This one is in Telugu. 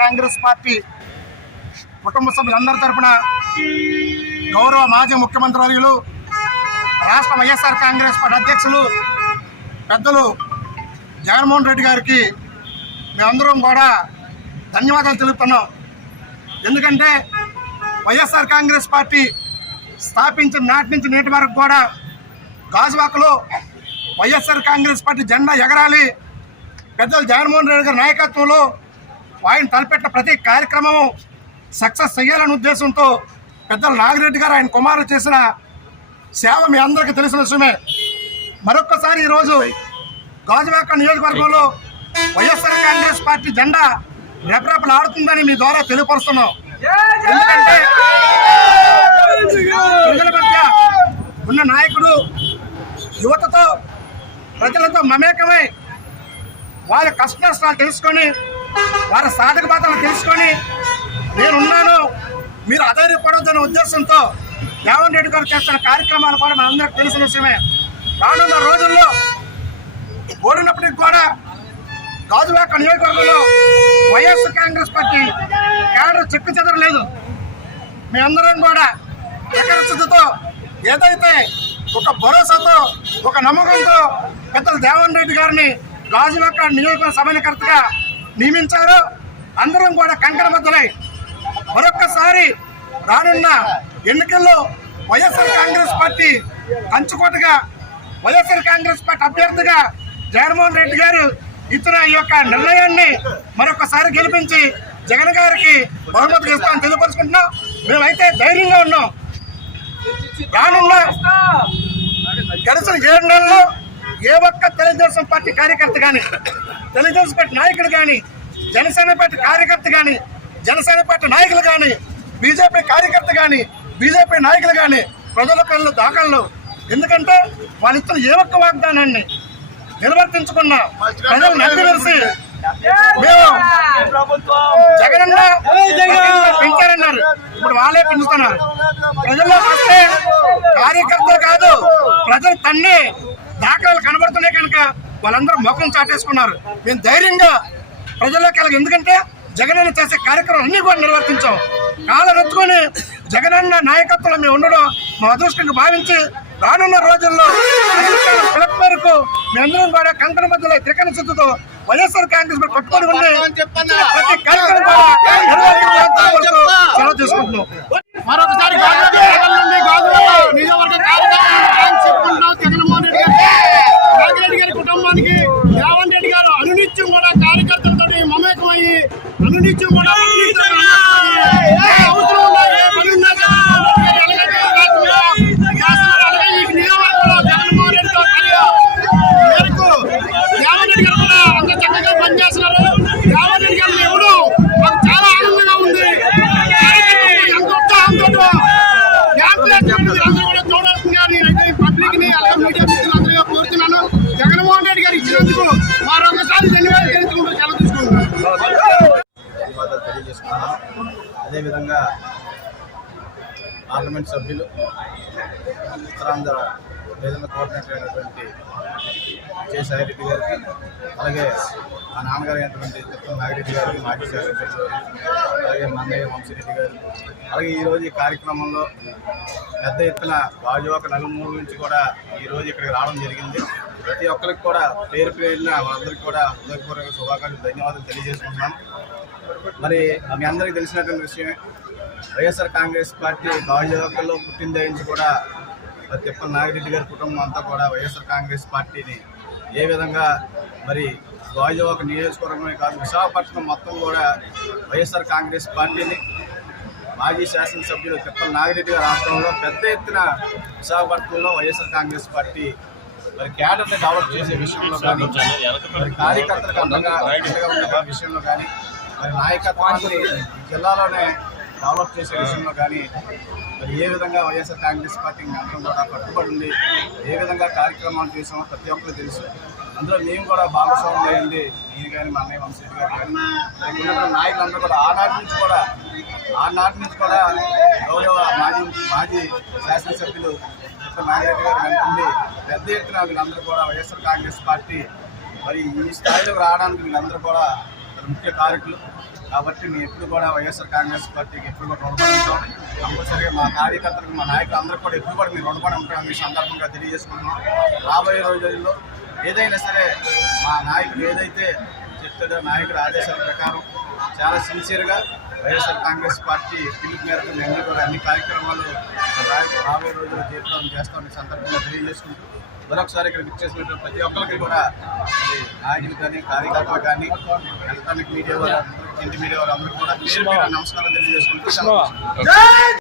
కాంగ్రెస్ పార్టీ కుటుంబ సభ్యులందరి తరఫున గౌరవ మాజీ ముఖ్యమంత్రి వర్యులు రాష్ట్ర వైఎస్ఆర్ కాంగ్రెస్ పార్టీ అధ్యక్షులు పెద్దలు జగన్మోహన్ రెడ్డి గారికి మేమందరం కూడా ధన్యవాదాలు తెలుపుతున్నాం. ఎందుకంటే వైఎస్ఆర్ కాంగ్రెస్ పార్టీ స్థాపించిన నాటి నుంచి నేటి వరకు కూడా గాజువాకలో వైఎస్ఆర్ కాంగ్రెస్ పార్టీ జెండా ఎగరాలి, పెద్దలు జగన్మోహన్ రెడ్డి గారి నాయకత్వంలో ఆయన తలపెట్టిన ప్రతి కార్యక్రమము సక్సెస్ చేయాలనే ఉద్దేశంతో పెద్దలు నాగిరెడ్డి గారు ఆయన కుమారులు చేసిన సేవ మీ అందరికీ తెలిసిన విషయమే. మరొక్కసారి ఈరోజు గాజువాక నియోజకవర్గంలో వైఎస్ఆర్ కాంగ్రెస్ పార్టీ జెండా రెపరెపలు ఆడుతుందని మీ ద్వారా తెలియపరుస్తున్నాం. ఎందుకంటే ప్రజల మధ్య ఉన్న నాయకుడు యువతతో ప్రజలతో మమేకమై వారి కష్ట నష్టాలు తెలుసుకొని వారి సాధక బాధలు తెలుసుకొని నేనున్నాను, మీరు అధైర్యపడొద్దనే ఉద్దేశంతో జగన్ రెడ్డి గారు చేస్తున్న కార్యక్రమాలు కూడా మనందరికీ తెలిసిన విషయమే. రానున్న రోజుల్లో ఓడినప్పటికి కూడా గాజువాక నియోజకవర్గంలో వైఎస్ఆర్ కాంగ్రెస్ పార్టీ క్యాడర్ చెక్కు చెదరలేదు. మీ అందరం కూడా ఏకరచతో ఏదైతే ఒక భరోసాతో ఒక నమ్మకంతో పెద్దలు జగన్ రెడ్డి గారిని గాజువాక నియోజకవర్గ సమన్వయకర్తగా నియమించారో అందరం కూడా కంకణ బద్దలై మరొక్కసారి రానున్న ఎన్నికల్లో వైఎస్ఆర్ కాంగ్రెస్ పార్టీ కంచుకోటగా వైఎస్ఆర్ కాంగ్రెస్ పార్టీ అభ్యర్థిగా జగన్మోహన్ రెడ్డి గారు ఇచ్చిన ఈ యొక్క నిర్ణయాన్ని మరొకసారి గెలిపించి జగన్ గారికి బహుమతి ఇస్తామని తెలియపరుచుకుంటున్నాం. మేమైతే ధైర్యంగా ఉన్నాం. రానున్న గడిచిన 7 నెలల్లో ఏ ఒక్క తెలుగుదేశం పార్టీ కార్యకర్త కానీ, తెలుగుదేశం పార్టీ నాయకుడు కానీ, జనసేన పార్టీ కార్యకర్త కానీ, జనసేన పార్టీ నాయకులు కానీ, బీజేపీ కార్యకర్త కానీ, బీజేపీ నాయకులు కానీ ప్రజల కళ్ళు దాఖలు. ఎందుకంటే వాళ్ళు ఇచ్చిన ఏ ఒక్క వాగ్దానాన్ని నిర్వర్తించుకున్న ప్రజలు నమ్మి వెలిసి మేము జగనన్న పెంచారన్నారు, ఇప్పుడు వాళ్ళే పెంచుతున్నారు. ప్రజల్లో వస్తే కార్యకర్తలు కాదు ప్రజలు తన్ని దాఖలాలు కనబడుతున్నాయి కనుక వాళ్ళందరూ ముఖం చాటేసుకున్నారు. మేము ధైర్యంగా ప్రజల్లోకి వెళ్ళాలి. ఎందుకంటే జగనన్న చేసే కార్యక్రమం అన్ని కూడా నిర్వర్తించాం. కాళ్ళనెత్తుకొని జగనన్న నాయకత్వంలో మేము ఉండడం మా అదృష్టంగా భావించి రానున్న రోజుల్లో పిలుపు మేరకు మేమందరం కూడా కంకణ మధ్యలో త్రికరణ శుద్ధితో వైఎస్ఆర్ కాంగ్రెస్ కట్టుబడి ఉండి ప్రతి కార్యక్రమం సెలవు తీసుకుంటున్నాం. మరొకసారి జగన్మోహన్ రెడ్డి గారు నాగిరెడ్డి గారి కుటుంబానికి జగన్ రెడ్డి గారు అనునిత్యం కూడా కార్యకర్తలతో మమేకమయ్యి అనునిత్యం కూడా అవసరం ఉన్నా ఏ పని ఉన్నా జగన్మోహన్ రెడ్డితో మేరకు జగన్ రెడ్డి గారు కూడా అంత చక్కగా పనిచేస్తున్నారు. జగన్ రెడ్డి గారిని ఎవరు మాకు చాలా ఆనందంగా ఉంది. ఎంత ఉత్సాహంతో అందరూ కూడా చూడాల్సింది కానీ పబ్లిక్ ని అలాగే మీడియా మిత్రులందరూ కోరుతున్నాను. జగన్మోహన్ రెడ్డి గారు ఇచ్చినందుకు మరొకసారి ధన్యవాదాలు తెలుసుకుంటూ సెలవు తీసుకుంటున్నాను. అదేవిధంగా పార్లమెంట్ సభ్యులు ఉత్తరాంధ్ర రీజనల్ కోఆర్డినేటర్ అయినటువంటి సాయిరెడ్డి గారికి, అలాగే మా నాన్నగారు అయినటువంటి తిప్పల నాగిరెడ్డి గారికి, మాజీ శాసనసభ్యులు, అలాగే మన్నయ్య వంశీరెడ్డి గారు, అలాగే ఈరోజు ఈ కార్యక్రమంలో పెద్ద ఎత్తున గాజువాక నలుమూల నుంచి కూడా ఈరోజు ఇక్కడికి రావడం జరిగింది. ప్రతి ఒక్కరికి కూడా పేరు పేరున వాళ్ళందరికీ కూడా హృదయపూర్వక శుభాకాంక్షలు, ధన్యవాదాలు తెలియజేసుకుంటున్నాను. మరి మీ అందరికీ తెలిసినటువంటి విషయమే, వైఎస్ఆర్ కాంగ్రెస్ పార్టీ గాజువాకలో పుట్టిన దగ్గర నుంచి కూడా తిప్పల నాగిరెడ్డి గారి కుటుంబం అంతా కూడా వైఎస్ఆర్ కాంగ్రెస్ పార్టీని ఏ విధంగా మరి గాజువాక నియోజకవర్గమే కాదు విశాఖపట్నం మొత్తం కూడా వైఎస్ఆర్ కాంగ్రెస్ పార్టీని మాజీ శాసనసభ్యులు తిప్పల నాగిరెడ్డి గారి ఆధ్వర్యంలో పెద్ద ఎత్తున విశాఖపట్నంలో వైఎస్ఆర్ కాంగ్రెస్ పార్టీ మరి క్యాడర్ని డెవలప్ చేసే విషయంలో కానీ, మరి కార్యకర్తలకు అండగా ఉండే విషయంలో కానీ, మరి నాయకత్వాన్ని జిల్లాలోనే డెవలప్ చేసే విషయంలో కానీ మరి ఏ విధంగా వైఎస్ఆర్ కాంగ్రెస్ పార్టీకి అందరం కూడా కట్టుబడి ఉండి ఏ విధంగా కార్యక్రమాలు చేసామో ప్రతి ఒక్కరు తెలుసు. అందులో మేము కూడా భాగస్వామ్యం అయ్యింది. నేను కానీ మా అన్నయ్య వంశీ గారు కానీ నాయకులందరూ కూడా ఆనాటి నుంచి కూడా గౌరవ మాజీ శాసనసభ్యులు నాగిరెడ్డి గారు వెళ్తుంది పెద్ద ఎత్తున వీళ్ళందరూ కూడా వైఎస్ఆర్ కాంగ్రెస్ పార్టీ మరి ఈ స్థాయిలోకి రావడానికి వీళ్ళందరూ కూడా ముఖ్య కారకులు. కాబట్టి మేము ఎప్పుడు కూడా వైఎస్ఆర్ కాంగ్రెస్ పార్టీకి ఎప్పుడు కూడా రుణపడి ఉంటాం. కంపల్సరీగా మా కార్యకర్తలకు, మా నాయకులు అందరూ కూడా ఎప్పుడు కూడా మేము రుణపడి ఉంటామని ఈ సందర్భంగా తెలియజేసుకుంటున్నాం. రాబోయే రోజుల్లో ఏదైనా సరే మా నాయకుడు ఏదైతే చెప్తాడో నాయకుడి ఆదేశాల ప్రకారం చాలా సిన్సియర్గా వైఎస్ఆర్ కాంగ్రెస్ పార్టీ పిలుపు మేరకు మేము కూడా అన్ని కార్యక్రమాలు రాబోయే రోజుల్లో జయప్రదం చేస్తామని సందర్భంగా తెలియజేసుకుంటూ మరొకసారి ఇక్కడ విచ్చేసినటువంటి ప్రతి ఒక్కరికి కూడా నాయకులు కానీ కార్యకర్తలు కానీ ఎలక్ట్రానిక్ మీడియా వారు ప్రింట్ మీడియా వారు అందరూ కూడా పేరు నమస్కారం తెలియజేసుకుంటూ